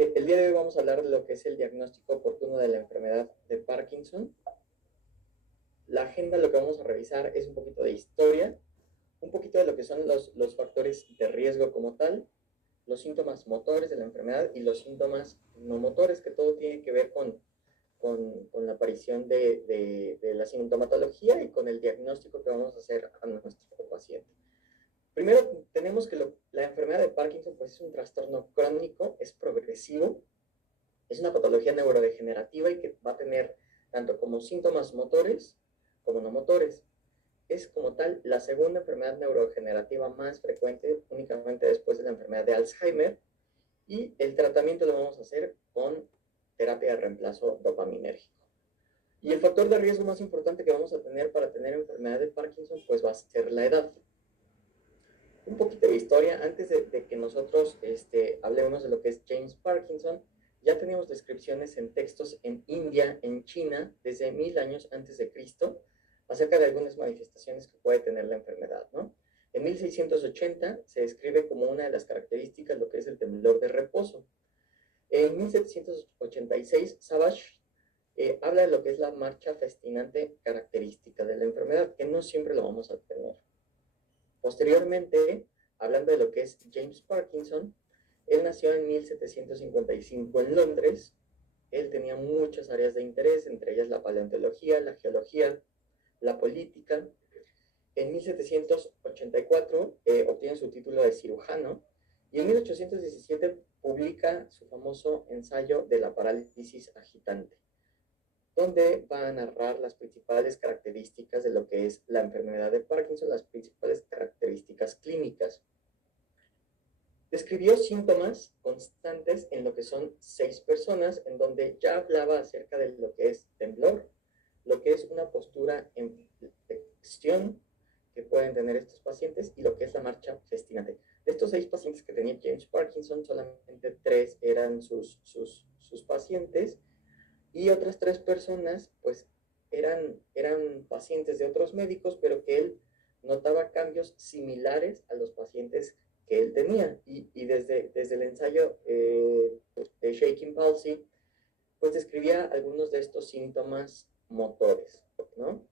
El día de hoy vamos a hablar de lo que es el diagnóstico oportuno de la enfermedad de Parkinson. La agenda, lo que vamos a revisar es un poquito de historia, un poquito de lo que son los factores de riesgo como tal, los síntomas motores de la enfermedad y los síntomas no motores, que todo tiene que ver con la aparición de la sintomatología y con el diagnóstico que vamos a hacer a nuestro paciente. Primero tenemos que la enfermedad de Parkinson pues, es un trastorno crónico, es progresivo, es una patología neurodegenerativa y que va a tener tanto como síntomas motores como no motores. Es como tal la segunda enfermedad neurodegenerativa más frecuente, únicamente después de la enfermedad de Alzheimer, y el tratamiento lo vamos a hacer con terapia de reemplazo dopaminérgico. Y el factor de riesgo más importante que vamos a tener para tener enfermedad de Parkinson pues va a ser la edad. Un poquito de historia, antes de que nosotros hablemos de lo que es James Parkinson, ya teníamos descripciones en textos en India, en China, desde 1000 años antes de Cristo, acerca de algunas manifestaciones que puede tener la enfermedad, ¿no? En 1680 se describe como una de las características lo que es el temblor de reposo. En 1786, Savage habla de lo que es la marcha festinante característica de la enfermedad, que no siempre lo vamos a tener. Posteriormente, hablando de lo que es James Parkinson, él nació en 1755 en Londres. Él tenía muchas áreas de interés, entre ellas la paleontología, la geología, la política. En 1784 obtiene su título de cirujano y en 1817 publica su famoso ensayo de la parálisis agitante, donde va a narrar las principales características de lo que es la enfermedad de Parkinson, las principales características clínicas. Describió síntomas constantes en lo que son 6 personas, en donde ya hablaba acerca de lo que es temblor, lo que es una postura en flexión que pueden tener estos pacientes y lo que es la marcha festinante. De estos 6 pacientes que tenía James Parkinson, solamente 3 eran sus pacientes y otras 3 personas pues eran pacientes de otros médicos, pero que él notaba cambios similares a los pacientes que él tenía. Y desde el ensayo de Shaking Palsy, pues describía algunos de estos síntomas motores, ¿no?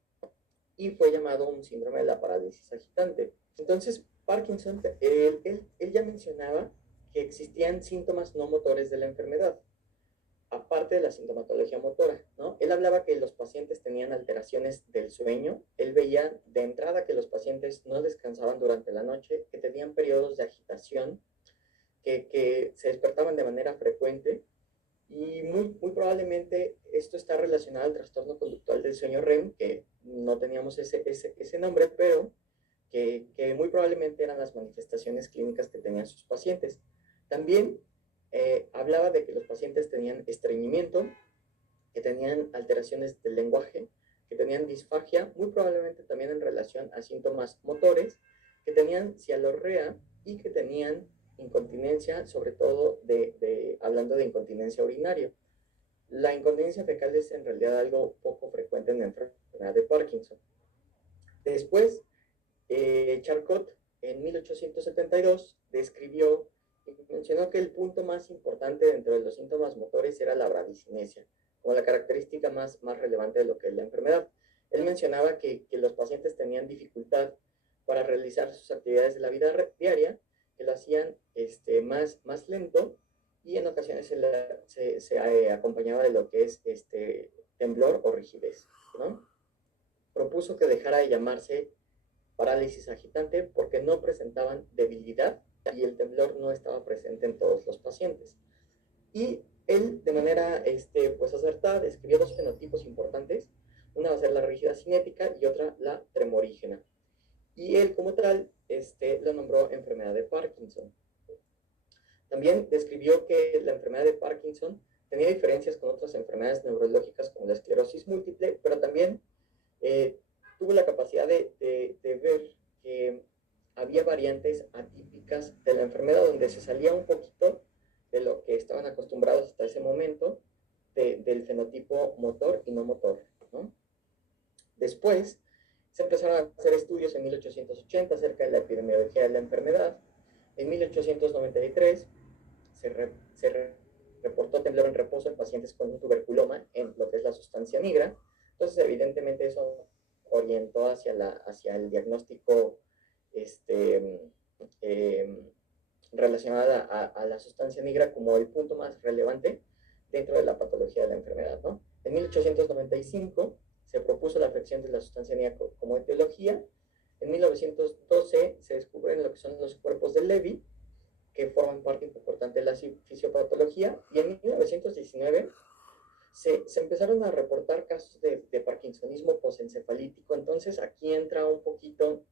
Y fue llamado un síndrome de la parálisis agitante. Entonces, Parkinson, él ya mencionaba que existían síntomas no motores de la enfermedad, aparte de la sintomatología motora, ¿no? Él hablaba que los pacientes tenían alteraciones del sueño, él veía de entrada que los pacientes no descansaban durante la noche, que tenían periodos de agitación, que se despertaban de manera frecuente, y muy probablemente esto está relacionado al trastorno conductual del sueño REM, que no teníamos ese nombre, pero que muy probablemente eran las manifestaciones clínicas que tenían sus pacientes. También hablaba de que los pacientes tenían estreñimiento, que tenían alteraciones del lenguaje, que tenían disfagia, muy probablemente también en relación a síntomas motores, que tenían cialorrea y que tenían incontinencia, sobre todo hablando de incontinencia urinaria. La incontinencia fecal es en realidad algo poco frecuente en la enfermedad de Parkinson. Después, Charcot en 1872 describió y mencionó que el punto más importante dentro de los síntomas motores era la bradicinesia, como la característica más relevante de lo que es la enfermedad. Él mencionaba que los pacientes tenían dificultad para realizar sus actividades de la vida diaria, que lo hacían más lento y en ocasiones se acompañaba de lo que es temblor o rigidez, ¿no? Propuso que dejara de llamarse parálisis agitante porque no presentaban debilidad y el temblor no estaba presente en todos los pacientes. Y él, de manera pues acertada, describió 2 fenotipos importantes. Una va a ser la rígida cinética y otra la tremorígena. Y él, como tal, lo nombró enfermedad de Parkinson. También describió que la enfermedad de Parkinson tenía diferencias con otras enfermedades neurológicas como la esclerosis múltiple, pero también tuvo la capacidad de ver que había variantes atípicas de la enfermedad donde se salía un poquito de lo que estaban acostumbrados hasta ese momento del fenotipo motor y no motor, ¿no? Después se empezaron a hacer estudios en 1880 acerca de la epidemiología de la enfermedad. En 1893 se o temblor en reposo en pacientes con un tuberculoma en lo que es la sustancia nigra. Entonces, evidentemente, eso orientó hacia el diagnóstico eh, relacionado a la sustancia negra como el punto más relevante dentro de la patología de la enfermedad, ¿no? En 1895 se propuso la afección de la sustancia negra como etiología. En 1912 se descubren lo que son los cuerpos de Levy, que forman parte importante de la fisiopatología, y en 1919 se empezaron a reportar casos de parkinsonismo posencefalítico. Entonces aquí entra un poquito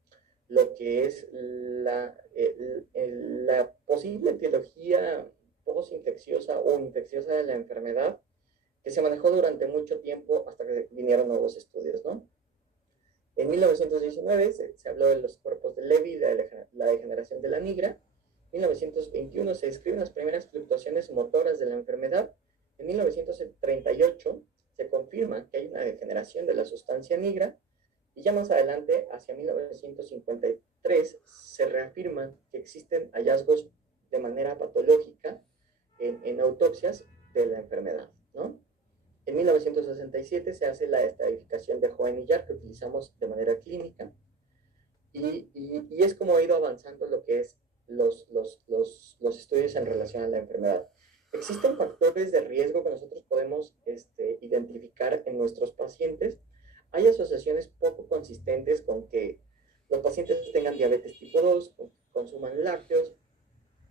lo que es la posible etiología postinfecciosa o infecciosa de la enfermedad, que se manejó durante mucho tiempo hasta que vinieron nuevos estudios, ¿no? En 1919 se habló de los cuerpos de Levy y de la degeneración de la nigra. En 1921 se describen las primeras fluctuaciones motoras de la enfermedad. En 1938 se confirma que hay una degeneración de la sustancia nigra. Y ya más adelante, hacia 1953, se reafirma que existen hallazgos de manera patológica en autopsias de la enfermedad, ¿no? En 1967 se hace la estadificación de Hoehn y Yahr, que utilizamos de manera clínica, y es como ha ido avanzando lo que es los estudios en relación a la enfermedad. Existen factores de riesgo que nosotros podemos identificar en nuestros pacientes. Hay asociaciones poco consistentes con que los pacientes tengan diabetes tipo 2, consuman lácteos,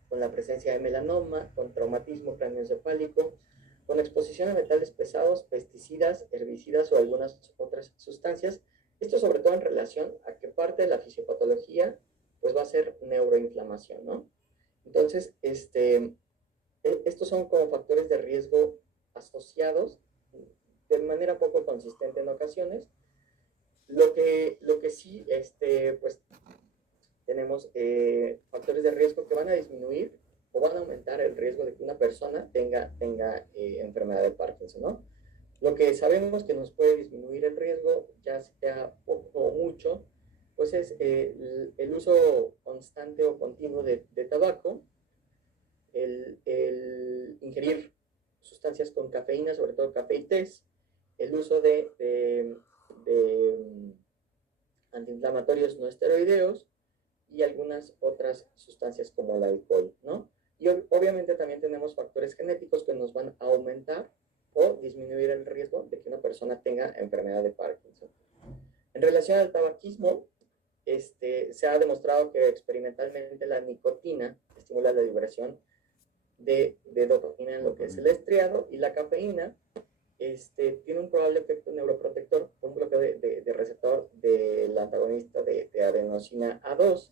con la presencia de melanoma, con traumatismo craneoencefálico, con exposición a metales pesados, pesticidas, herbicidas o algunas otras sustancias. Esto sobre todo en relación a que parte de la fisiopatología pues va a ser neuroinflamación, ¿no? Entonces, estos son como factores de riesgo asociados de manera poco consistente en ocasiones. Lo que sí, pues tenemos factores de riesgo que van a disminuir o van a aumentar el riesgo de que una persona tenga enfermedad de Parkinson, ¿no? Lo que sabemos que nos puede disminuir el riesgo, ya sea poco o mucho, pues es el uso constante o continuo de tabaco, el ingerir sustancias con cafeína, sobre todo café y tés, el uso de antiinflamatorios no esteroideos y algunas otras sustancias como el alcohol, ¿no? Y obviamente también tenemos factores genéticos que nos van a aumentar o disminuir el riesgo de que una persona tenga enfermedad de Parkinson. En relación al tabaquismo, se ha demostrado que experimentalmente la nicotina estimula la liberación de dopamina en lo que es el estriado, y la cafeína tiene un probable efecto neuroprotector por un bloqueo de receptor del antagonista de adenosina A2,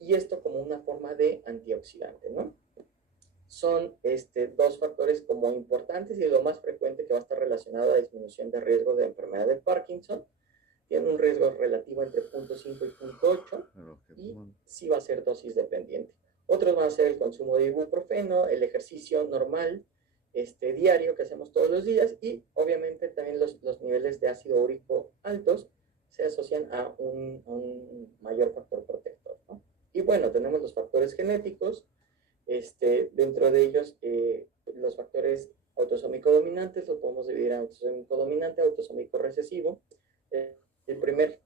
y esto como una forma de antioxidante, ¿no? Son dos factores como importantes, y lo más frecuente que va a estar relacionado a la disminución de riesgo de enfermedad de Parkinson. Tiene un riesgo relativo entre 0.5 y 0.8, y sí va a ser dosis dependiente. Otros van a ser el consumo de ibuprofeno, el ejercicio normal, diario que hacemos todos los días, y obviamente también los niveles de ácido úrico altos se asocian a un mayor factor protector, ¿no? Y bueno, tenemos los factores genéticos, dentro de ellos los factores autosómico dominantes los podemos dividir en autosómico dominante, autosómico recesivo. El primer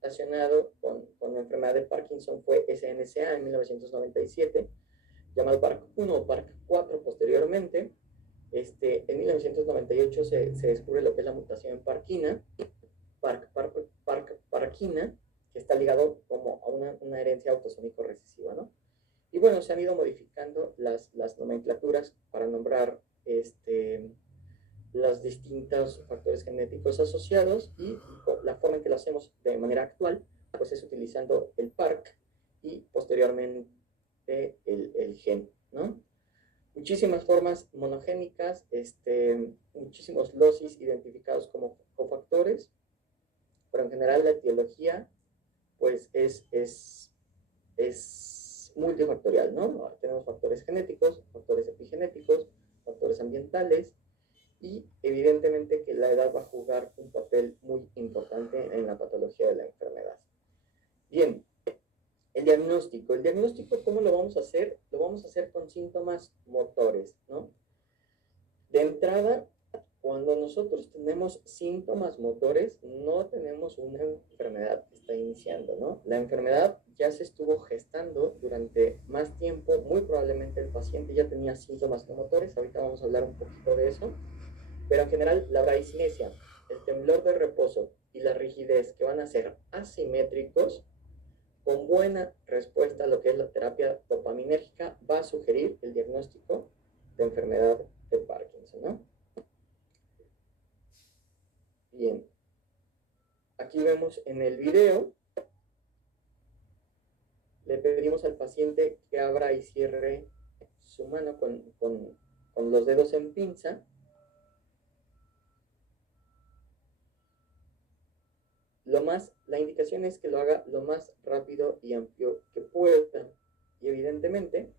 relacionado con la enfermedad de Parkinson fue SNCA en 1997, llamado PARC1 o PARC4 posteriormente. En 1998 se descubre lo que es la mutación en parquina, parquina, que está ligado como a una herencia autosómico recesiva, ¿no? Y bueno, se han ido modificando las nomenclaturas para nombrar los distintos factores genéticos asociados, y la forma en que lo hacemos de manera actual pues es utilizando el PARC y posteriormente el gen, ¿no? Muchísimas formas monogénicas, muchísimos locis identificados como cofactores, pero en general la etiología pues es multifactorial, ¿no? Tenemos factores genéticos, factores epigenéticos, factores ambientales, y evidentemente que la edad va a jugar un papel muy importante en la patología de la enfermedad. Bien, el diagnóstico, ¿cómo lo vamos a hacer? Lo vamos a hacer con síntomas motores, ¿no? entrada, cuando nosotros tenemos síntomas motores, no tenemos una enfermedad que está iniciando, ¿no? La enfermedad ya se estuvo gestando durante más tiempo, muy probablemente el paciente ya tenía síntomas no motores, ahorita vamos a hablar un poquito de eso, pero en general la bradicinesia, el temblor de reposo y la rigidez, que van a ser asimétricos, con buena respuesta a lo que es la terapia dopaminérgica, va a sugerir el diagnóstico de enfermedad de Parkinson, ¿no? Bien, aquí vemos en el video, le pedimos al paciente que abra y cierre su mano con los dedos en pinza. La indicación es que lo haga lo más rápido y amplio que pueda. Y evidentemente,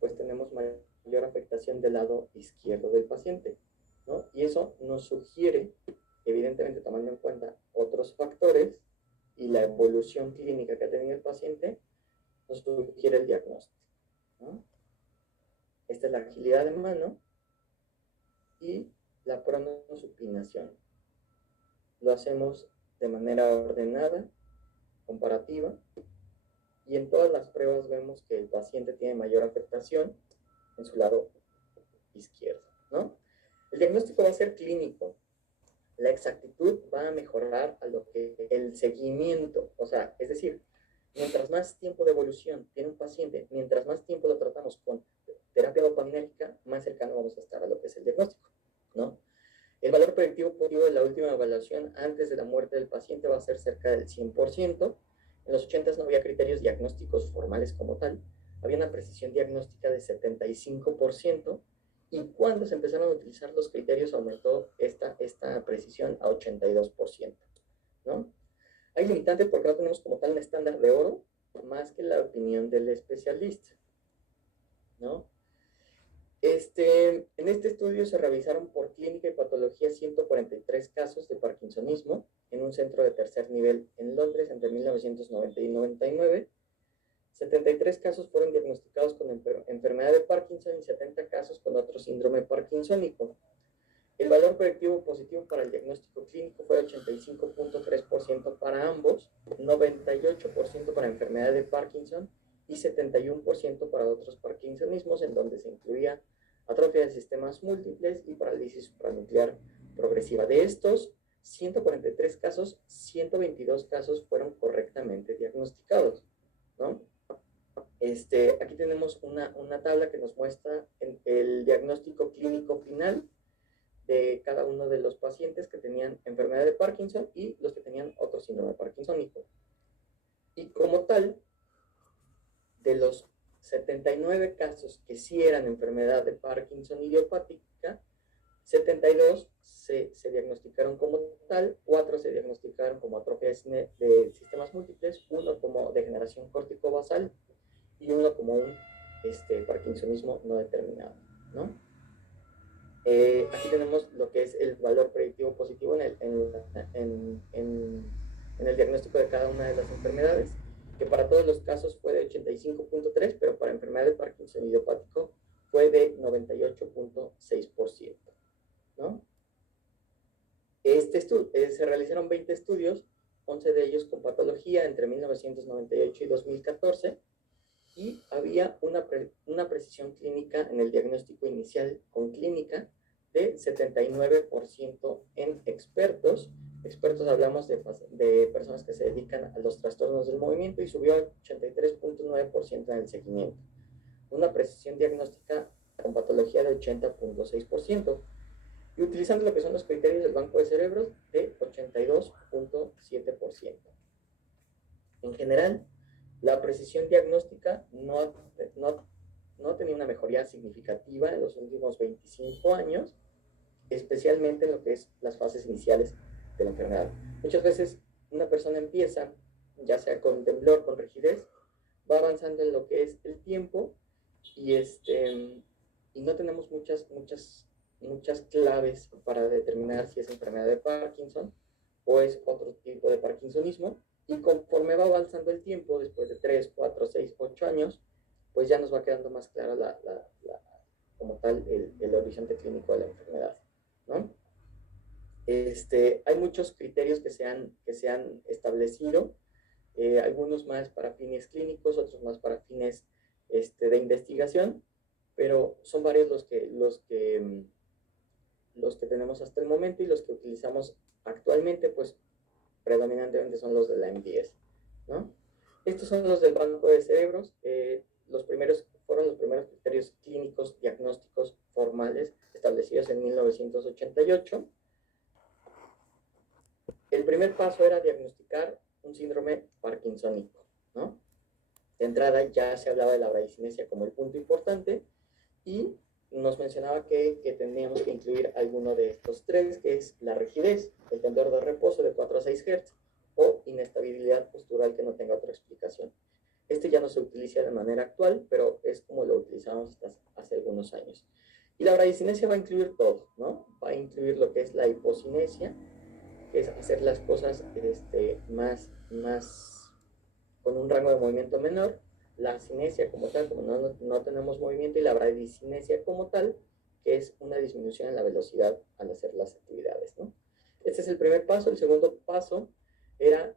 pues tenemos mayor afectación del lado izquierdo del paciente, ¿no? Y eso nos sugiere, evidentemente tomando en cuenta otros factores y la evolución clínica que ha tenido el paciente, nos sugiere el diagnóstico, ¿no? Esta es la agilidad de mano y la pronosupinación. Lo hacemos de manera ordenada, comparativa, y en todas las pruebas vemos que el paciente tiene mayor afectación en su lado izquierdo, ¿no? El diagnóstico va a ser clínico. La exactitud va a mejorar a lo que el seguimiento, o sea, es decir, mientras más tiempo de evolución tiene un paciente, mientras más tiempo lo tratamos con terapia dopaminérgica, más cercano vamos a estar a lo que es el diagnóstico, ¿no? El valor predictivo positivo de la última evaluación antes de la muerte del paciente va a ser cerca del 100%. En los 80 no había criterios diagnósticos formales como tal. Había una precisión diagnóstica de 75%, y cuando se empezaron a utilizar los criterios aumentó esta precisión a 82%, ¿no? Hay limitantes porque no tenemos como tal un estándar de oro más que la opinión del especialista, ¿no? En este estudio se revisaron por clínica y patología 143 casos de parkinsonismo en un centro de tercer nivel en Londres entre 1990 y 99. 73 casos fueron diagnosticados con enfermedad de Parkinson y 70 casos con otro síndrome parkinsónico. El valor predictivo positivo para el diagnóstico clínico fue 85.3% para ambos, 98% para enfermedad de Parkinson y 71% para otros parkinsonismos, en donde se incluía atrofia de sistemas múltiples y parálisis supranuclear progresiva. De estos 143 casos, 122 casos fueron correctamente diagnosticados, ¿no? Aquí tenemos una tabla que nos muestra el diagnóstico clínico final de cada uno de los pacientes que tenían enfermedad de Parkinson y los que tenían otro síndrome parkinsónico. Y como tal, de los 79 casos que sí eran enfermedad de Parkinson idiopática, 72 se diagnosticaron como tal, 4 se diagnosticaron como atrofia de sistemas múltiples, 1 como degeneración córtico-basal y 1 como un parkinsonismo no determinado, ¿no? Aquí tenemos lo que es el valor predictivo positivo en el diagnóstico de cada una de las enfermedades, que para todos los casos fue de 85.3, pero para enfermedad de Parkinson idiopático fue de 98.6%, ¿no? Se realizaron 20 estudios, 11 de ellos con patología entre 1998 y 2014, y había una precisión clínica en el diagnóstico inicial con clínica de 79% en expertos. Expertos hablamos de personas que se dedican a los trastornos del movimiento, y subió al 83.9% en el seguimiento. Una precisión diagnóstica con patología de 80.6%. Y utilizando lo que son los criterios del banco de cerebros de 82.7%. En general, la precisión diagnóstica no ha tenido una mejoría significativa en los últimos 25 años, especialmente en lo que es las fases iniciales de la enfermedad. Muchas veces una persona empieza, ya sea con temblor, con rigidez, va avanzando en lo que es el tiempo, y no tenemos muchas claves para determinar si es enfermedad de Parkinson o es otro tipo de parkinsonismo. Y conforme va avanzando el tiempo, después de 3, 4, 6, 8 años, pues ya nos va quedando más clara como tal el horizonte clínico de la enfermedad, ¿no? Hay muchos criterios que se han establecido, algunos más para fines clínicos, otros más para fines de investigación, pero son varios los que tenemos hasta el momento, y los que utilizamos actualmente, pues predominantemente son los de la MDS, ¿no? Estos son los del banco de cerebros. Fueron los primeros criterios clínicos diagnósticos formales establecidos en 1988. El primer paso era diagnosticar un síndrome parkinsónico, ¿no? De entrada ya se hablaba de la bradicinesia como el punto importante, y nos mencionaba que teníamos que incluir alguno de estos tres, que es la rigidez, el temblor de reposo de 4 a 6 Hz, o inestabilidad postural que no tenga otra explicación. Ya no se utiliza de manera actual, pero es como lo utilizamos hasta hace algunos años. Y la bradicinesia va a incluir todo, ¿no? Va a incluir lo que es la hipocinesia, que es hacer las cosas más con un rango de movimiento menor, la cinesia como tal, como no tenemos movimiento, y la bradicinesia como tal, que es una disminución en la velocidad al hacer las actividades, ¿no? Este es el primer paso. El segundo paso era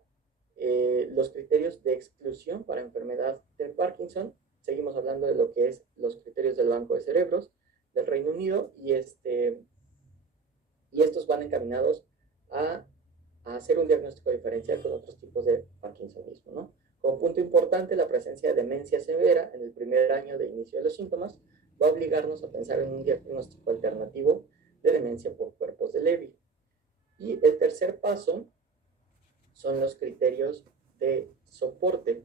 los criterios de exclusión para enfermedad de Parkinson. Seguimos hablando de lo que es los criterios del Banco de Cerebros del Reino Unido, y estos van encaminados a hacer un diagnóstico diferencial con otros tipos de parkinsonismo, ¿no? Como punto importante, la presencia de demencia severa en el primer año de inicio de los síntomas va a obligarnos a pensar en un diagnóstico alternativo de demencia por cuerpos de Levy. Y el tercer paso son los criterios de soporte,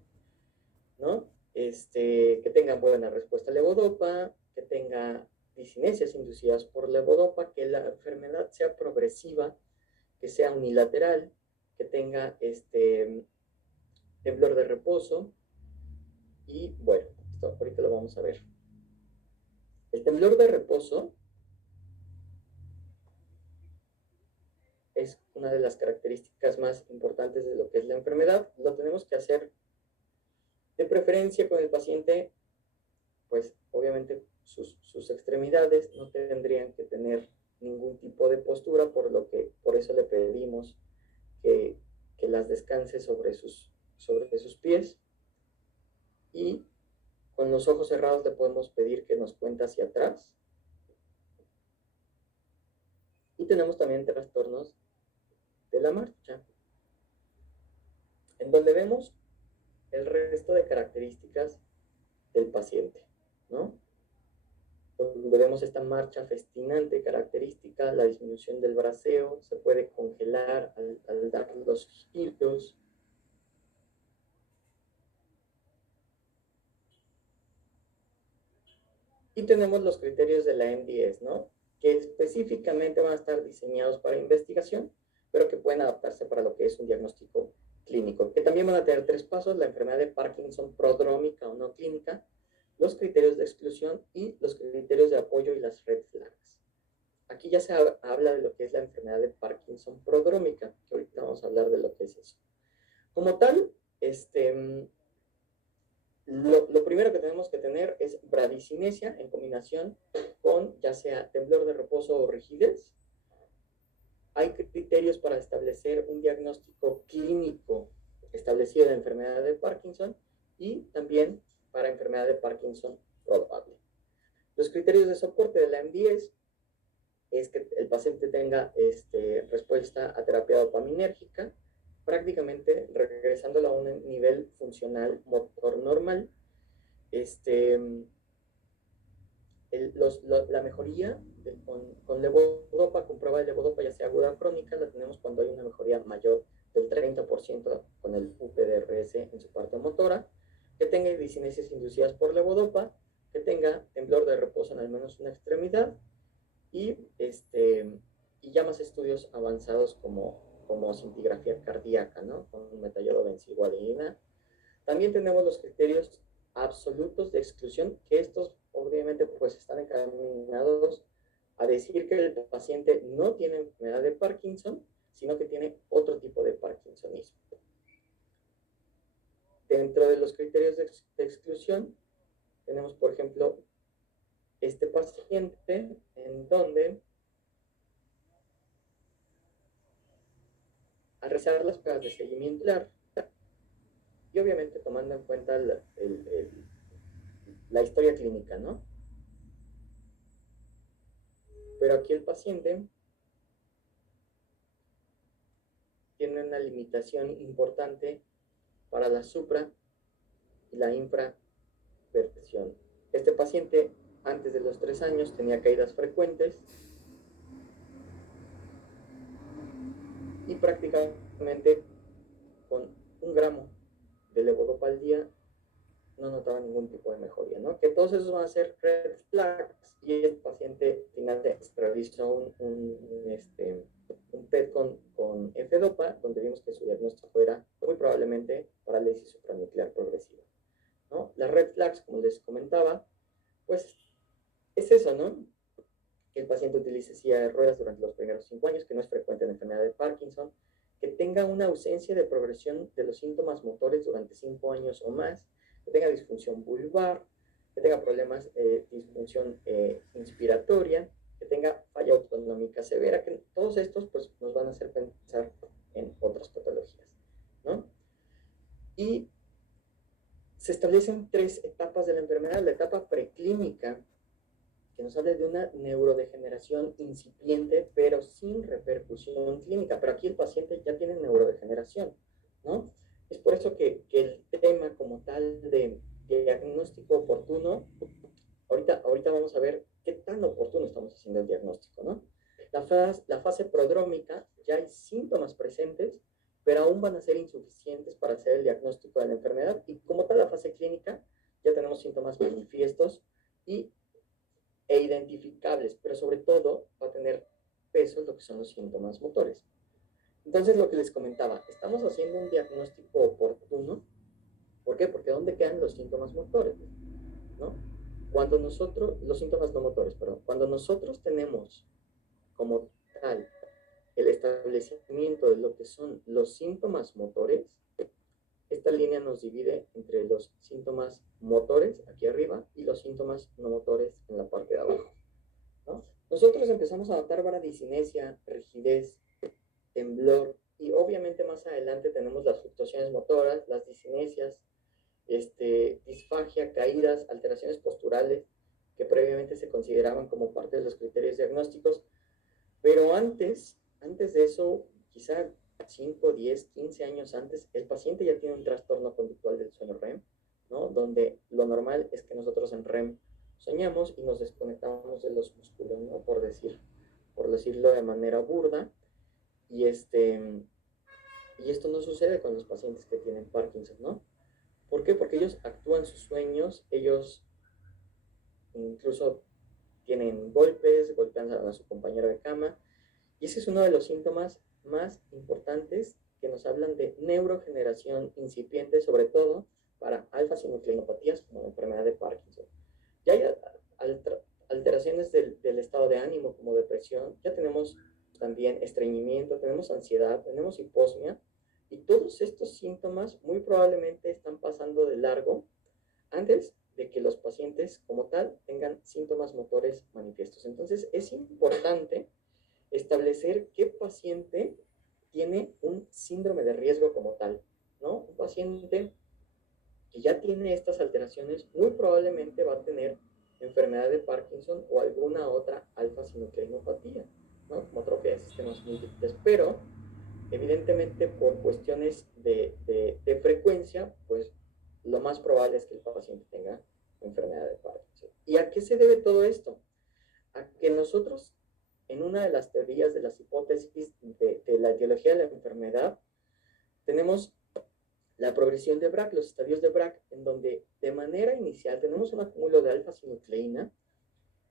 ¿no? Que tengan buena respuesta a levodopa, que tenga disinesias inducidas por levodopa, que la enfermedad sea progresiva, que sea unilateral, que tenga temblor de reposo. Y bueno, esto ahorita lo vamos a ver. El temblor de reposo es una de las características más importantes de lo que es la enfermedad. Lo tenemos que hacer de preferencia con el paciente, pues obviamente sus extremidades no tendrían que tener ningún tipo de postura, por eso le pedimos que las descanse sobre sus pies, y con los ojos cerrados le podemos pedir que nos cuente hacia atrás. Y tenemos también trastornos de la marcha, en donde vemos el resto de características del paciente, ¿no? Donde vemos esta marcha festinante característica, la disminución del braceo, se puede congelar al dar los giros. Y tenemos los criterios de la MDS, ¿no? Que específicamente van a estar diseñados para investigación, pero que pueden adaptarse para lo que es un diagnóstico clínico, que también van a tener 3 pasos: la enfermedad de Parkinson prodrómica o no clínica, los criterios de exclusión y los criterios de apoyo y las red flags. Aquí ya se habla de lo que es la enfermedad de Parkinson prodrómica, que ahorita vamos a hablar de lo que es eso. Como tal, lo primero que tenemos que tener es bradicinesia en combinación con ya sea temblor de reposo o rigidez. Hay criterios para establecer un diagnóstico clínico establecido de enfermedad de Parkinson, y también para enfermedad de Parkinson probable. Los criterios de soporte de la MDS es que el paciente tenga respuesta a terapia dopaminérgica, prácticamente regresándolo a un nivel funcional motor normal. La mejoría con levodopa, con prueba de levodopa, ya sea aguda o crónica, la tenemos cuando hay una mejoría mayor del 30% con el UPDRS en su parte motora, que tenga disinesias inducidas por levodopa, que tenga temblor de reposo en al menos una extremidad, y ya más estudios avanzados como cintigrafía cardíaca, ¿no? Con metallodobencilguanidina. También tenemos los criterios absolutos de exclusión, que estos obviamente pues están encaminados a decir que el paciente no tiene enfermedad de Parkinson, sino que tiene otro tipo de parkinsonismo. Dentro de los criterios de exclusión tenemos, por ejemplo, este paciente en donde, al realizar las pruebas de seguimiento y obviamente tomando en cuenta la historia clínica, ¿no? Pero aquí el paciente tiene una limitación importante para la supra y la infraversión. Este paciente antes de los 3 años tenía caídas frecuentes y prácticamente con 1 gramo de levodopa al día no notaba ningún tipo de mejoría, ¿no? Que todos esos van a ser red flags y el paciente finalmente realizó un PET con F-dopa, donde vimos que su diagnóstico era muy probablemente parálisis supranuclear progresiva, ¿no? Las red flags, como les comentaba, pues es eso, ¿no? Que el paciente utilice silla de ruedas durante los primeros 5 años, que no es frecuente en la enfermedad de Parkinson, que tenga una ausencia de progresión de los síntomas motores durante 5 años o más, que tenga disfunción vulvar, que tenga problemas de disfunción inspiratoria, que tenga falla autonómica severa, que todos estos pues, nos van a hacer pensar en otras patologías, ¿no? Y se establecen 3 etapas de la enfermedad. La etapa preclínica, que nos habla de una neurodegeneración incipiente, pero sin repercusión clínica. Pero aquí el paciente ya tiene neurodegeneración, ¿no? Es por eso que el tema como tal de diagnóstico oportuno, ahorita vamos a ver qué tan oportuno estamos haciendo el diagnóstico, ¿no? La fase prodrómica, ya hay síntomas presentes, pero aún van a ser insuficientes para hacer el diagnóstico de la enfermedad. Y como tal, la fase clínica, ya tenemos síntomas manifiestos e identificables, pero sobre todo va a tener peso en lo que son los síntomas motores. Entonces, lo que les comentaba, estamos haciendo un diagnóstico oportuno. ¿Por qué? Porque ¿dónde quedan los síntomas motores? ¿No? Cuando nosotros, los síntomas no motores, perdón, cuando nosotros tenemos como tal el establecimiento de lo que son los síntomas motores, esta línea nos divide entre los síntomas motores aquí arriba y los síntomas no motores en la parte de abajo, ¿no? Nosotros empezamos a notar varadicinesia, rigidez, temblor y obviamente más adelante tenemos las fluctuaciones motoras, las disinesias, disfagia, caídas, alteraciones posturales que previamente se consideraban como parte de los criterios diagnósticos, pero antes de eso, quizá 5, 10, 15 años antes, el paciente ya tiene un trastorno conductual del sueño REM, ¿no? Donde lo normal es que nosotros en REM soñamos y nos desconectamos de los músculos, ¿no? Por decirlo de manera burda. Y esto no sucede con los pacientes que tienen Parkinson, ¿no? ¿Por qué? Porque ellos actúan sus sueños, ellos incluso tienen golpes, golpean a su compañero de cama, y ese es uno de los síntomas más importantes que nos hablan de neurogeneración incipiente, sobre todo para alfa-sinucleinopatías como la enfermedad de Parkinson. Ya hay alteraciones del estado de ánimo como depresión, ya tenemos también estreñimiento, tenemos ansiedad, tenemos hiposmia, y todos estos síntomas muy probablemente están pasando de largo antes de que los pacientes como tal tengan síntomas motores manifiestos. Entonces es importante establecer qué paciente tiene un síndrome de riesgo como tal, ¿no? Un paciente que ya tiene estas alteraciones muy probablemente va a tener enfermedad de Parkinson o alguna otra alfa-sinucleinopatía, ¿no? Como atrofia de sistemas múltiples, pero evidentemente por cuestiones de frecuencia, pues lo más probable es que el paciente tenga enfermedad de Parkinson. ¿Y a qué se debe todo esto? A que nosotros, en una de las teorías de las hipótesis de la etiología de la enfermedad, tenemos la progresión de Braak, los estadios de Braak, en donde de manera inicial tenemos un acúmulo de alfa-sinucleína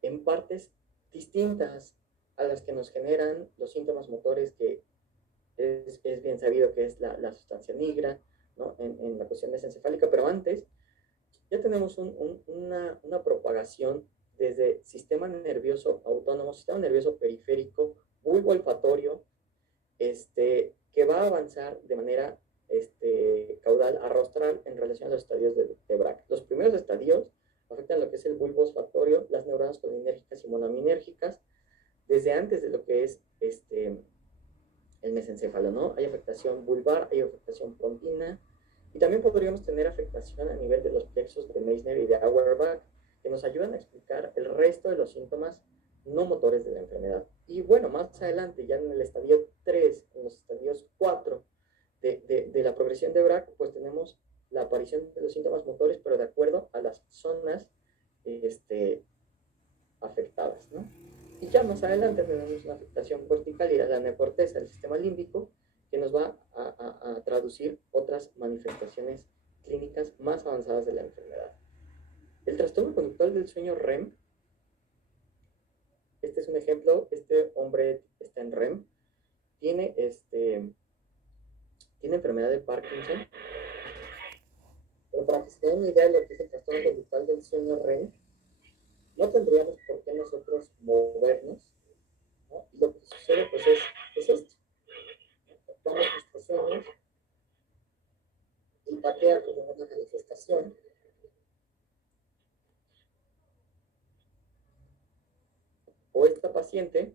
en partes distintas a las que nos generan los síntomas motores, que es bien sabido que es la sustancia nigra, ¿no? En la cuestión mesencefálica, pero antes ya tenemos una propagación desde sistema nervioso autónomo, sistema nervioso periférico, bulbo olfatorio, que va a avanzar de manera caudal a rostral en relación a los estadios de Braak. Los primeros estadios afectan lo que es el bulbo olfatorio, las neuronas colinérgicas y monoaminérgicas, desde antes de lo que es el mesencéfalo, ¿no? Hay afectación vulvar, hay afectación pontina, y también podríamos tener afectación a nivel de los plexos de Meissner y de Auerbach, que nos ayudan a explicar el resto de los síntomas no motores de la enfermedad. Y bueno, más adelante, ya en el estadio 3, en los estadios 4 de la progresión de Braak, pues tenemos la aparición de los síntomas motores, pero de acuerdo a las zonas afectadas, ¿no? Y ya más adelante tenemos una afectación cortical y la neocorteza del sistema límbico, que nos va a traducir otras manifestaciones clínicas más avanzadas de la enfermedad. El trastorno conductual del sueño REM, este es un ejemplo, este hombre está en REM, tiene, tiene enfermedad de Parkinson, pero para que se den una idea de lo que es el trastorno conductual del sueño REM, no tendríamos por qué nosotros movernos, ¿no? Y lo que sucede pues es esto. Actuamos nuestros sueños, el patea como una manifestación, o esta paciente,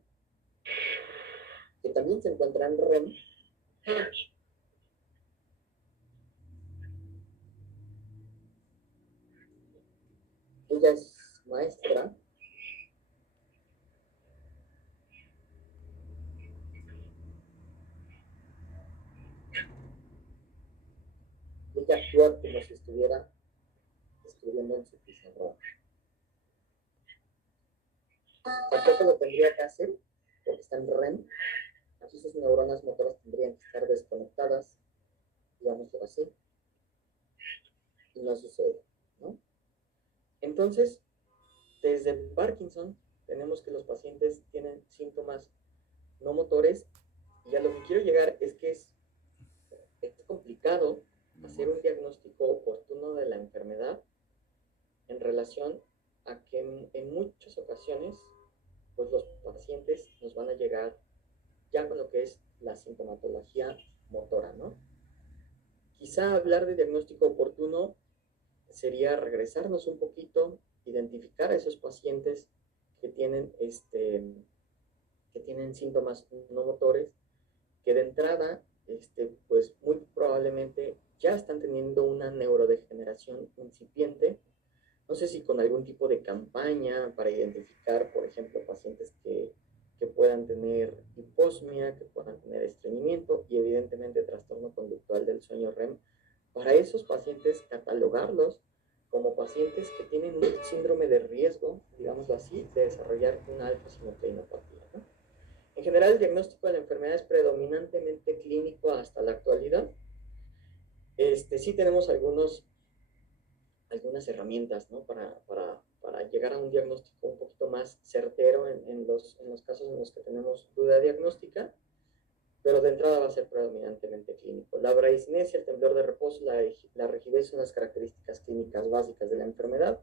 que también se encuentra en REM, ella es maestra, ella actúa como si estuviera escribiendo en su pizarrón. Tampoco lo tendría que hacer, porque está en REM, aquí sus neuronas motoras tendrían que estar desconectadas, digámoslo así, y no sucede, ¿no? Entonces, desde Parkinson tenemos que los pacientes tienen síntomas no motores, y a lo que quiero llegar es que es complicado hacer un diagnóstico oportuno de la enfermedad en relación a que en muchas ocasiones pues los pacientes nos van a llegar ya con lo que es la sintomatología motora, ¿no? Quizá hablar de diagnóstico oportuno sería regresarnos un poquito, identificar a esos pacientes que tienen, que tienen síntomas no motores, que de entrada, pues muy probablemente ya están teniendo una neurodegeneración incipiente. No sé si con algún tipo de campaña para identificar, por ejemplo, pacientes que puedan tener hiposmia, que puedan tener estreñimiento y evidentemente trastorno conductual del sueño REM. Para esos pacientes catalogarlos como pacientes que tienen un síndrome de riesgo, digámoslo así, de desarrollar una alfa-sinucleinopatía, ¿no? En general, el diagnóstico de la enfermedad es predominantemente clínico hasta la actualidad. Sí tenemos algunas herramientas, ¿no? Para llegar a un diagnóstico un poquito más certero en los casos en los que tenemos duda diagnóstica, pero de entrada va a ser predominantemente clínico. La bradicinesia, el temblor de reposo, la rigidez son las características clínicas básicas de la enfermedad.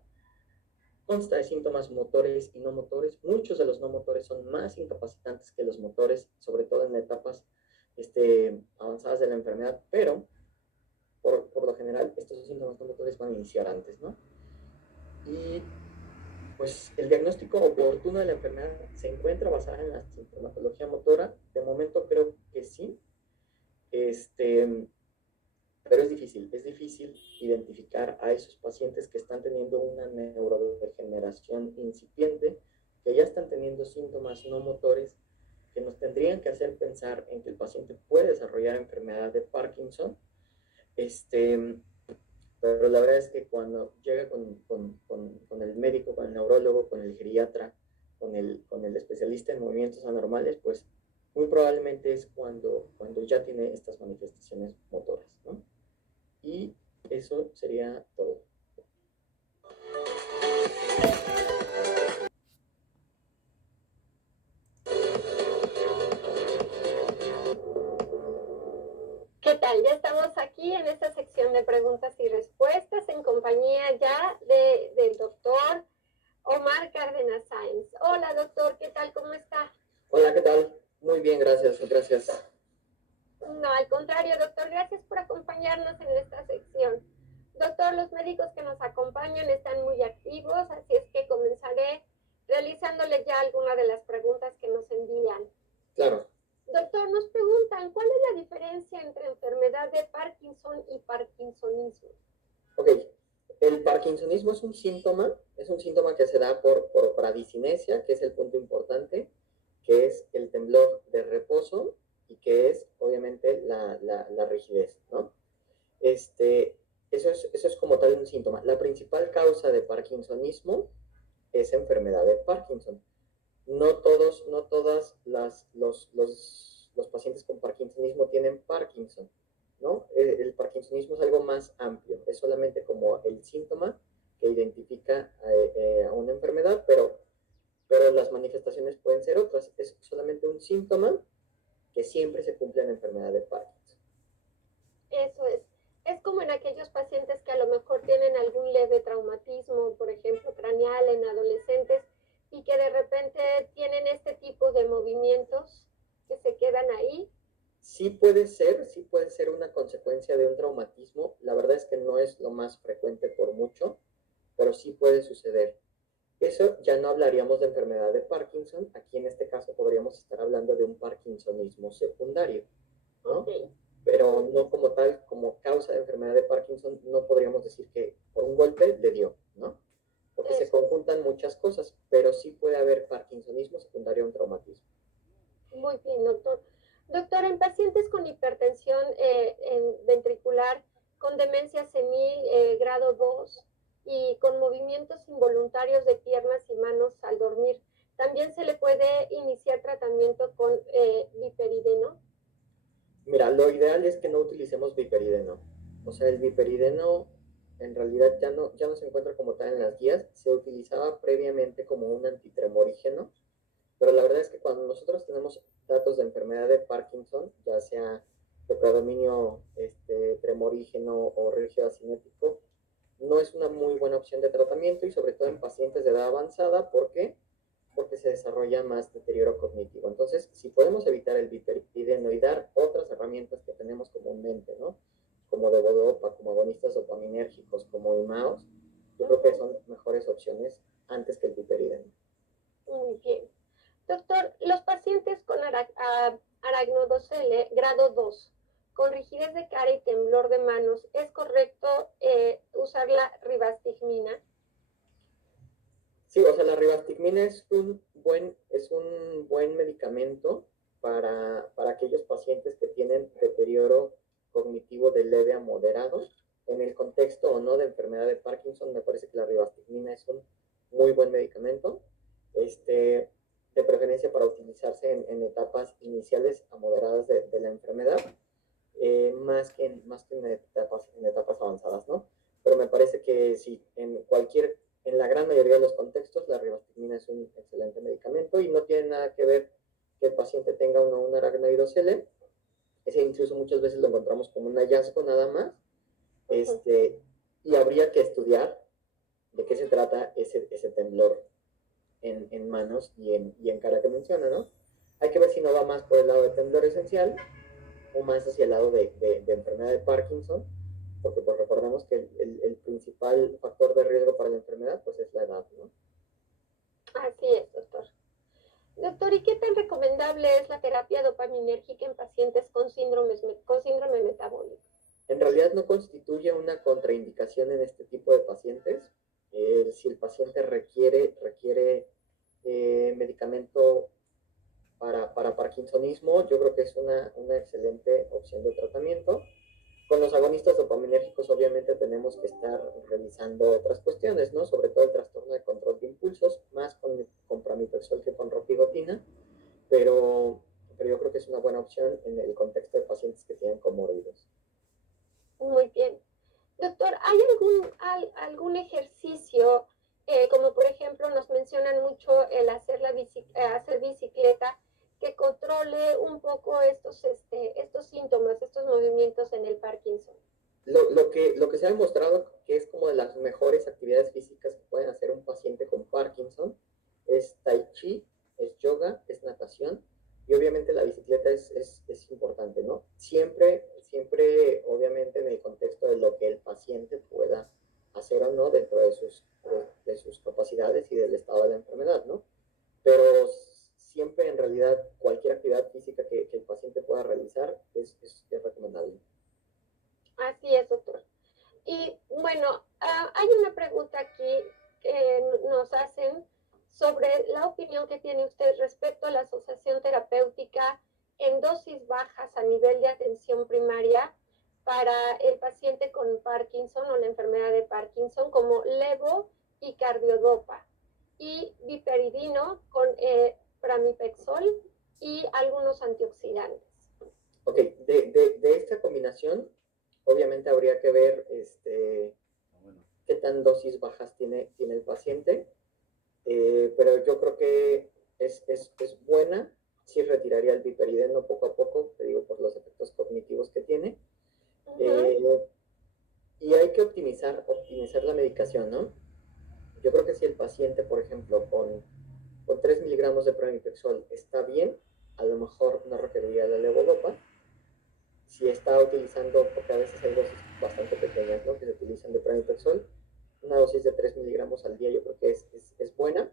Consta de síntomas motores y no motores. Muchos de los no motores son más incapacitantes que los motores, sobre todo en etapas avanzadas de la enfermedad, pero por lo general estos síntomas no motores van a iniciar antes, ¿no? Y pues el diagnóstico oportuno de la enfermedad se encuentra basada en la sintomatología motora. De momento creo que sí, pero es difícil identificar a esos pacientes que están teniendo una neurodegeneración incipiente, que ya están teniendo síntomas no motores, que nos tendrían que hacer pensar en que el paciente puede desarrollar enfermedad de Parkinson. Pero la verdad es que cuando llega con el médico, con el neurólogo, con el geriatra, con el especialista en movimientos anormales, pues muy probablemente es cuando ya tiene estas manifestaciones motoras, ¿no? Y eso sería todo. ¿Qué tal? Ya estamos aquí en esta sección de preguntas y respuestas en compañía ya del doctor Omar Cárdenas Sáenz. Hola, doctor, ¿qué tal? ¿Cómo está? Hola, ¿qué tal? Muy bien, gracias. No, al contrario, doctor, gracias por acompañarnos en esta sección. Doctor, los médicos que nos acompañan están muy activos, así es que comenzaré realizándole ya algunas de las preguntas que nos envían. Claro. Doctor, nos preguntan, ¿cuál es la diferencia entre enfermedad de Parkinson y parkinsonismo? Ok, el parkinsonismo es un síntoma que se da por bradicinesia, que es el punto importante, que es el temblor de reposo y que es obviamente la rigidez, ¿no? Eso es como tal un síntoma. La principal causa de parkinsonismo es enfermedad de Parkinson. No todas los pacientes con parkinsonismo tienen Parkinson, ¿no? El parkinsonismo es algo más amplio, es solamente como el síntoma que identifica a una enfermedad, pero las manifestaciones pueden ser otras. Es solamente un síntoma que siempre se cumple en la enfermedad de Parkinson. Eso es. Es como en aquellos pacientes que a lo mejor tienen algún leve traumatismo, por ejemplo, craneal en adolescentes, y que de repente tienen este tipo de movimientos que se quedan ahí. Sí puede ser una consecuencia de un traumatismo. La verdad es que no es lo más frecuente por mucho, pero sí puede suceder. Eso ya no hablaríamos de enfermedad de Parkinson. Aquí en este caso podríamos estar hablando de un parkinsonismo secundario, ¿no? Okay. Pero no como tal, como causa de enfermedad de Parkinson, no podríamos decir que por un golpe le dio, ¿no? Porque se conjuntan muchas cosas, pero sí puede haber parkinsonismo secundario a un traumatismo. Muy bien, doctor. Doctor, en pacientes con hipertensión ventricular, con demencia senil grado 2 y con movimientos involuntarios de piernas y manos al dormir, ¿también se le puede iniciar tratamiento con viperideno? Mira, lo ideal es que no utilicemos viperideno. O sea, el viperideno en realidad ya no se encuentra como tal en las guías. Se utilizaba previamente como un antitremorígeno, pero la verdad es que cuando nosotros tenemos datos de enfermedad de Parkinson, ya sea de predominio tremorígeno o regioacinético, no es una muy buena opción de tratamiento y sobre todo en pacientes de edad avanzada. ¿Por qué? Porque se desarrolla más deterioro cognitivo. Entonces, si podemos evitar el viperideno y dar otras herramientas que tenemos comúnmente, ¿no? Como levodopa, como agonistas dopaminérgicos, como IMAOs, yo creo que son mejores opciones antes que el viperideno. Muy bien. Doctor, los pacientes con aracnodocele grado 2, con rigidez de cara y temblor de manos, ¿es correcto usar la rivastigmina? Sí, o sea, la rivastigmina es un buen medicamento para aquellos pacientes que tienen deterioro cognitivo de leve a moderado. En el contexto o no de enfermedad de Parkinson, me parece que la rivastigmina es un muy buen medicamento, de preferencia para utilizarse en etapas iniciales a moderadas de la enfermedad, más que en etapas avanzadas, ¿no? Pero me parece que sí, en la gran mayoría de los contextos, la rivastigmina es un excelente medicamento y no tiene nada que ver que el paciente tenga o no un aracnoidocele. Ese incluso muchas veces lo encontramos como un hallazgo nada más. Y habría que estudiar de qué se trata ese temblor en manos y en cara que menciona, ¿no? Hay que ver si no va más por el lado de temblor esencial o más hacia el lado de enfermedad de Parkinson, porque pues recordemos que el principal factor de riesgo para la enfermedad pues es la edad, ¿no? Así es, doctor. Doctor, ¿y qué tan recomendable es la terapia dopaminérgica en pacientes con síndrome metabólico? En realidad no constituye una contraindicación en este tipo de pacientes. Si el paciente requiere medicamento para parkinsonismo, yo creo que es una excelente opción de tratamiento. Con los agonistas dopaminérgicos obviamente tenemos que estar revisando otras cuestiones, ¿no? Sobre todo el trastorno de control de impulsos, más con pramipexol que con ropigotina, pero yo creo que es una buena opción en el contexto de pacientes que tienen comórbidos. Muy bien. Doctor, ¿hay algún ejercicio, como por ejemplo nos mencionan mucho el hacer bicicleta, que controle un poco estos síntomas, estos movimientos en el Parkinson? Lo que se ha demostrado que es como de las mejores actividades físicas que pueden hacer un paciente con Parkinson es tai chi, es yoga, es natación y obviamente la bicicleta es importante, ¿no? Siempre siempre obviamente en el contexto de lo que el paciente pueda hacer o no dentro de sus capacidades y del estado de la enfermedad, ¿no? Pero siempre en realidad cualquier actividad física que el paciente pueda realizar es recomendable. Así es, doctor. Y bueno, hay una pregunta aquí que nos hacen sobre la opinión que tiene usted respecto a la asociación terapéutica en dosis bajas a nivel de atención primaria para el paciente con Parkinson o la enfermedad de Parkinson, como levo y carbidopa, y biperidino con pramipexol y algunos antioxidantes. Ok, de esta combinación, obviamente habría que ver qué tan dosis bajas tiene el paciente, pero yo creo que es buena. Sí retiraría el piperideno poco a poco, te digo, por los efectos cognitivos que tiene. Y hay que optimizar la medicación, ¿no? Yo creo que si el paciente, por ejemplo, con 3 miligramos de pramipexol está bien, a lo mejor no requeriría la levodopa. Si está utilizando, porque a veces hay dosis bastante pequeñas, ¿no?, que se utilizan de pramipexol, una dosis de 3 miligramos al día yo creo que es buena.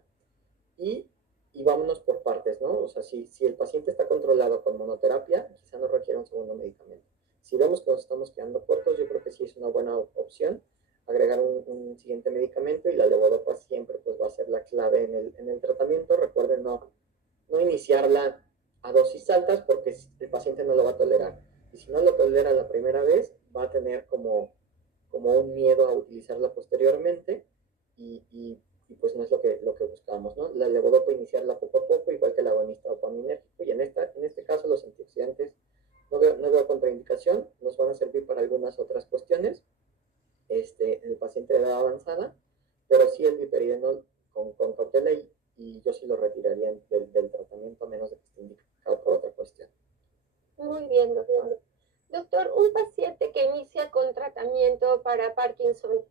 Y vámonos por partes, ¿no? O sea, si el paciente está controlado con monoterapia, quizá no requiera un segundo medicamento. Si vemos que nos estamos quedando cortos, yo creo que sí es una buena opción agregar un siguiente medicamento, y la levodopa siempre pues va a ser la clave en el tratamiento. Recuerden no iniciarla a dosis altas porque el paciente no lo va a tolerar. Y si no lo tolera la primera vez, va a tener como un miedo a utilizarla posteriormente, y pues no es lo que buscamos, ¿no? La levodopa iniciarla poco a poco, igual que el agonista dopaminérgico, y en este caso los antioxidantes no veo contraindicación, nos van a servir para algunas otras cuestiones en el paciente de edad avanzada, pero sí el biperideno con cautela, y yo sí lo retiraría del tratamiento a menos de que esté indicado por otra cuestión. Muy bien, doctor. Doctor, un paciente que inicia con tratamiento para Parkinson,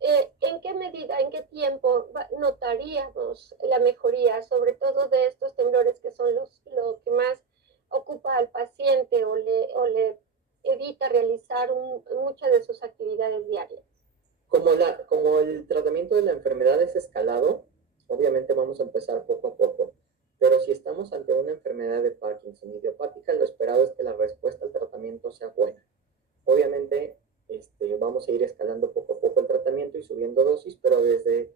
¿en qué medida, en qué tiempo notaríamos la mejoría, sobre todo de estos temblores que son lo que más ocupa al paciente o le evita realizar muchas de sus actividades diarias? Como el tratamiento de la enfermedad es escalado, obviamente vamos a empezar poco a poco. Pero si estamos ante una enfermedad de Parkinson idiopática, lo esperado es que la respuesta al tratamiento sea buena. Obviamente vamos a ir escalando poco a poco el tratamiento y subiendo dosis, pero desde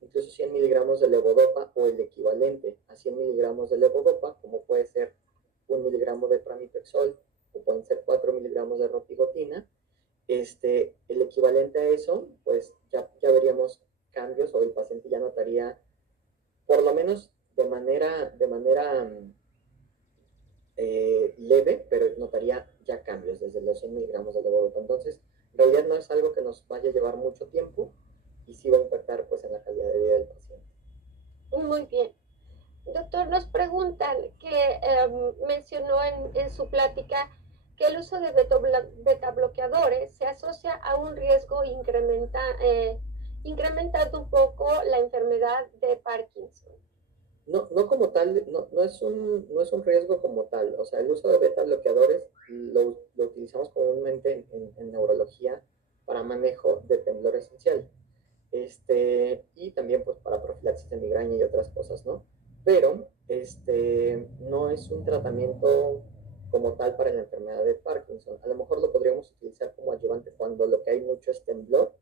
incluso 100 miligramos de levodopa o el equivalente a 100 miligramos de levodopa, como puede ser 1 miligramo de pramipexol o pueden ser 4 miligramos de ropigotina, el equivalente a eso, pues ya veríamos cambios, o el paciente ya notaría, por lo menos de manera leve, pero notaría ya cambios desde los 100 miligramos de levodopa. Entonces, en realidad no es algo que nos vaya a llevar mucho tiempo, y sí va a impactar pues en la calidad de vida del paciente. Muy bien. Doctor, nos preguntan que mencionó en su plática que el uso de beta-bloqueadores se asocia a un riesgo incrementando un poco la enfermedad de Parkinson. No como tal, no es un riesgo como tal. O sea, el uso de beta bloqueadores lo utilizamos comúnmente en neurología para manejo de temblor esencial. Y también pues para profilaxis de migraña y otras cosas, ¿no? Pero no es un tratamiento como tal para la enfermedad de Parkinson. A lo mejor lo podríamos utilizar como ayudante cuando lo que hay mucho es temblor,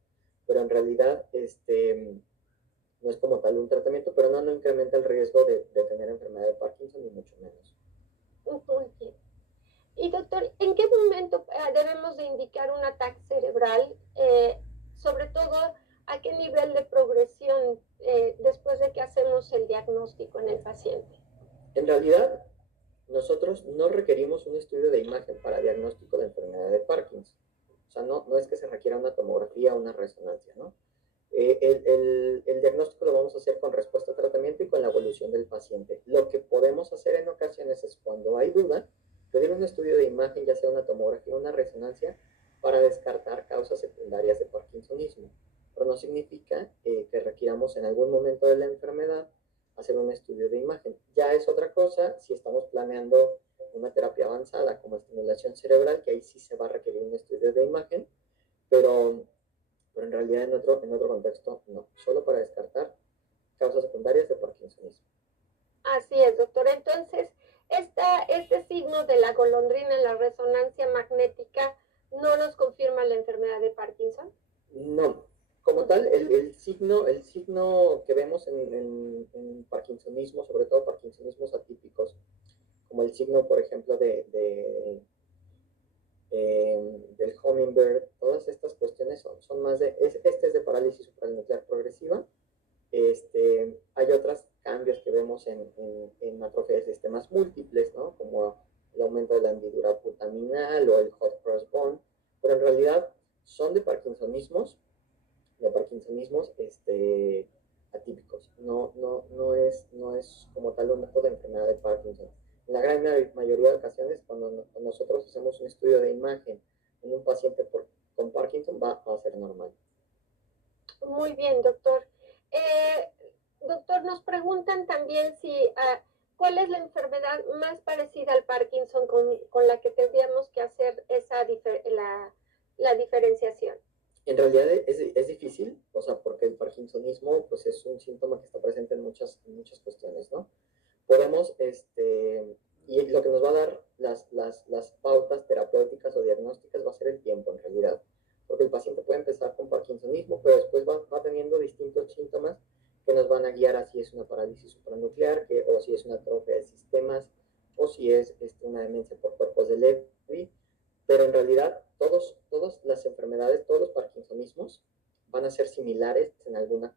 pero en realidad no es como tal un tratamiento, pero no incrementa el riesgo de tener enfermedad de Parkinson, ni mucho menos. Muy bien. Y doctor, ¿en qué momento debemos de indicar un ataque cerebral? Sobre todo, ¿a qué nivel de progresión después de que hacemos el diagnóstico en el paciente? En realidad, nosotros no requerimos un estudio de imagen para diagnóstico de enfermedad de Parkinson. O sea, no es que se requiera una tomografía o una resonancia, ¿no? El diagnóstico lo vamos a hacer con respuesta a tratamiento y con la evolución del paciente. Lo que podemos hacer en ocasiones es, cuando hay duda, pedir un estudio de imagen, ya sea una tomografía o una resonancia, para descartar causas secundarias de parkinsonismo. Pero no significa que requiramos en algún momento de la enfermedad hacer un estudio de imagen. Ya es otra cosa si estamos planeando una terapia avanzada como estimulación cerebral, que ahí sí se va a requerir un estudio de imagen, pero en realidad en otro contexto no, solo para descartar causas secundarias de Parkinsonismo. Así es, doctor. Entonces, este signo de la golondrina en la resonancia magnética no nos confirma la enfermedad de Parkinson. No, como tal, el signo que vemos en Parkinsonismo, sobre todo Parkinsonismos atípicos, como el signo, por ejemplo, del hummingbird, todas estas cuestiones son más este es de parálisis supranuclear progresiva. Hay otros cambios que vemos en atrofia de sistemas múltiples, ¿no? Como el aumento de la hendidura putaminal o el hot cross bone, pero en realidad son de Parkinsonismos atípicos. No es como tal un tipo de enfermedad de Parkinson. En la gran mayoría de ocasiones, cuando nosotros hacemos un estudio de imagen en un paciente con Parkinson, va a ser normal. Muy bien, doctor. Doctor, nos preguntan también cuál es la enfermedad más parecida al Parkinson con la que tendríamos que hacer la diferenciación. En realidad es difícil, o sea, porque el parkinsonismo pues es un síntoma que está presente en muchas cuestiones, ¿no? Podemos, y lo que nos va a dar las pautas terapéuticas o diagnósticas va a ser el tiempo en realidad, porque el paciente puede empezar con parkinsonismo, pero después va teniendo distintos síntomas que nos van a guiar a si es una parálisis supranuclear, o si es una atrofia de sistemas, o si es una demencia por cuerpos de Lewy, pero en realidad todas las enfermedades, todos los parkinsonismos van a ser similares en algún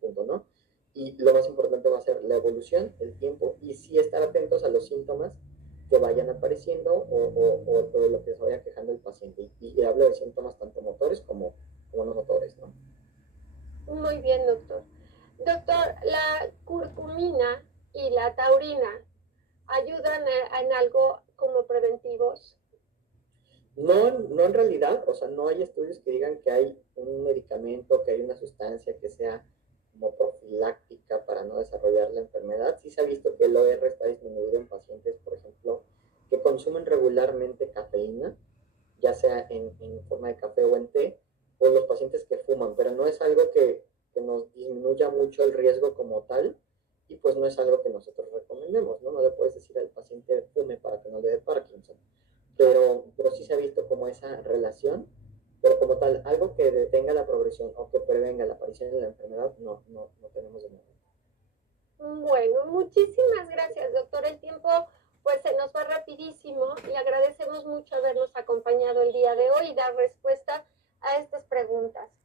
punto, ¿no? Y lo más importante va a ser la evolución, el tiempo, y sí estar atentos a los síntomas que vayan apareciendo o de lo que se vaya quejando el paciente. Y hablo de síntomas tanto motores como no motores, ¿no? Muy bien, doctor. Doctor, ¿la curcumina y la taurina ayudan en algo como preventivos? No en realidad, o sea, no hay estudios que digan que hay un medicamento, que hay una sustancia que sea como profiláctica para no desarrollar la enfermedad. Sí se ha visto que el OR está disminuido en pacientes, por ejemplo, que consumen regularmente cafeína, ya sea en forma de café o en té, o los pacientes que fuman, pero no es algo que nos disminuya mucho el riesgo como tal, y pues no es algo que nosotros recomendemos, ¿no? No le puedes decir al paciente fume para que no le dé Parkinson, pero sí se ha visto como esa relación, pero como tal, algo que detenga la progresión o que prevenga la aparición de la enfermedad, no tenemos de momento. Bueno, muchísimas gracias, doctor. El tiempo pues se nos va rapidísimo y agradecemos mucho habernos acompañado el día de hoy y dar respuesta a estas preguntas.